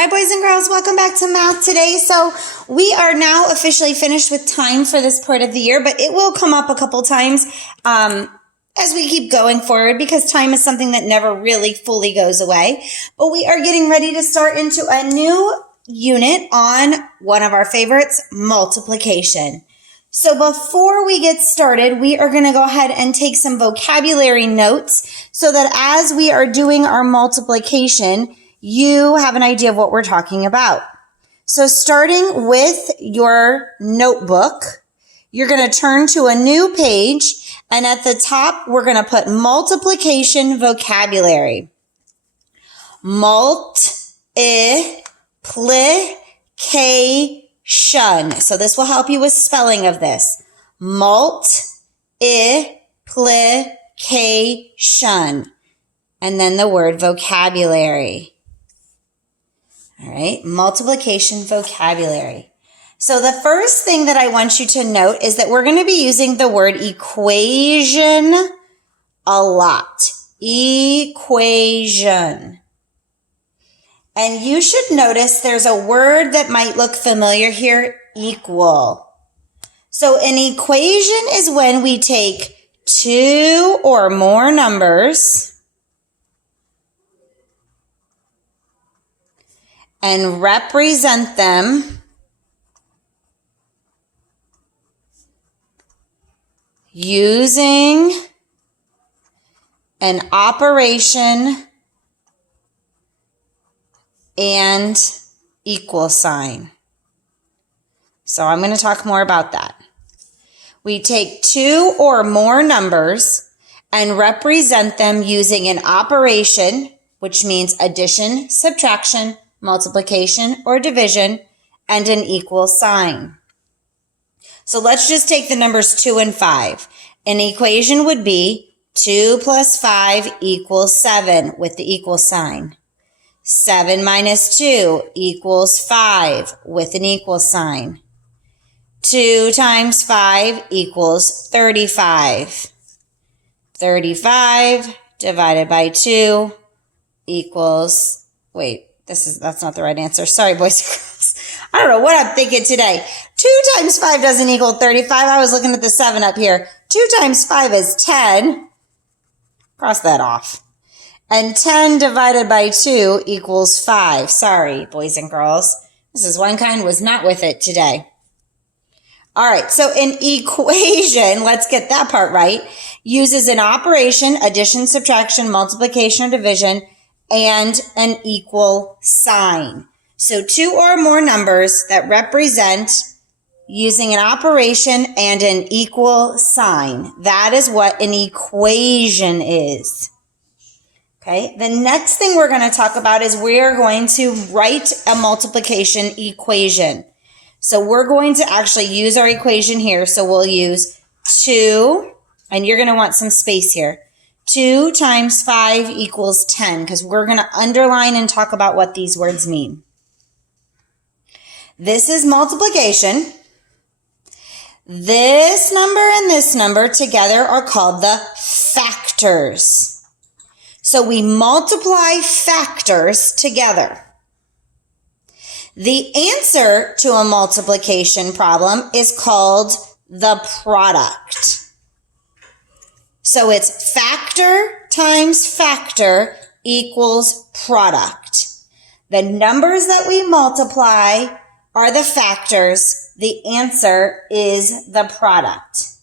Hi boys and girls, welcome back to math today. So we are now officially finished with time for this part of the year, but it will come up a couple times as we keep going forward because time is something that never really fully goes away. But we are getting ready to start into a new unit on one of our favorites, multiplication. So before we get started, we are going to go ahead and take some vocabulary notes so that as we are doing our multiplication, you have an idea of what we're talking about. So starting with your notebook, you're going to turn to a new page, and at the top, we're going to put multiplication vocabulary. Multiplication. So this will help you with spelling of this. Multiplication. And then the word vocabulary. All right, multiplication vocabulary. So the first thing that I want you to note is that we're going to be using the word equation a lot. Equation. And you should notice there's a word that might look familiar here, equal. So an equation is when we take two or more numbers and represent them using an operation and equal sign. So I'm going to talk more about that. We take two or more numbers and represent them using an operation, which means addition, subtraction, multiplication or division, and an equal sign. So let's just take the numbers 2 and 5. An equation would be 2 plus 5 equals 7 with the equal sign. 7 minus 2 equals 5 with an equal sign. 2 times 5 equals 35. 35 divided by 2 equals, that's not the right answer. Sorry, boys and girls. I don't know what I'm thinking today. 2 times 5 doesn't equal 35. I was looking at the 7 up here. 2 times 5 is 10. Cross that off. And 10 divided by 2 equals 5. Sorry, boys and girls. Mrs. Winekind was not with it today. All right, so an equation, let's get that part right, uses an operation, addition, subtraction, multiplication, or division, and an equal sign. So two or more numbers that represent using an operation and an equal sign. That is what an equation is. Okay, the next thing we're going to talk about is we're going to write a multiplication equation. So we're going to actually use our equation here. So we'll use 2, and you're going to want some space here. 2 times 5 equals 10, because we're going to underline and talk about what these words mean. This is multiplication. This number and this number together are called the factors. So we multiply factors together. The answer to a multiplication problem is called the product. So it's factor times factor equals product. The numbers that we multiply are the factors. The answer is the product.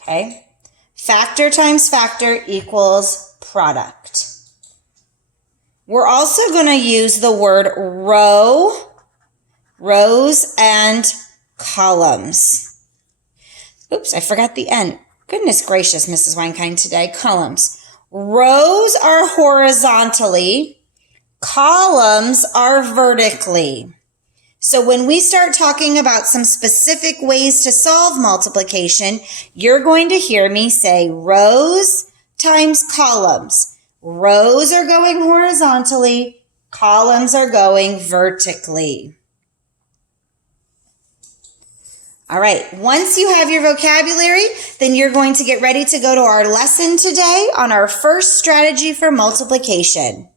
Okay? Factor times factor equals product. We're also going to use the word rows and columns. Oops, I forgot the N. Goodness gracious, Mrs. Winekind today. Columns. Rows are horizontally. Columns are vertically. So when we start talking about some specific ways to solve multiplication, you're going to hear me say rows times columns. Rows are going horizontally. Columns are going vertically. All right, once you have your vocabulary, then you're going to get ready to go to our lesson today on our first strategy for multiplication.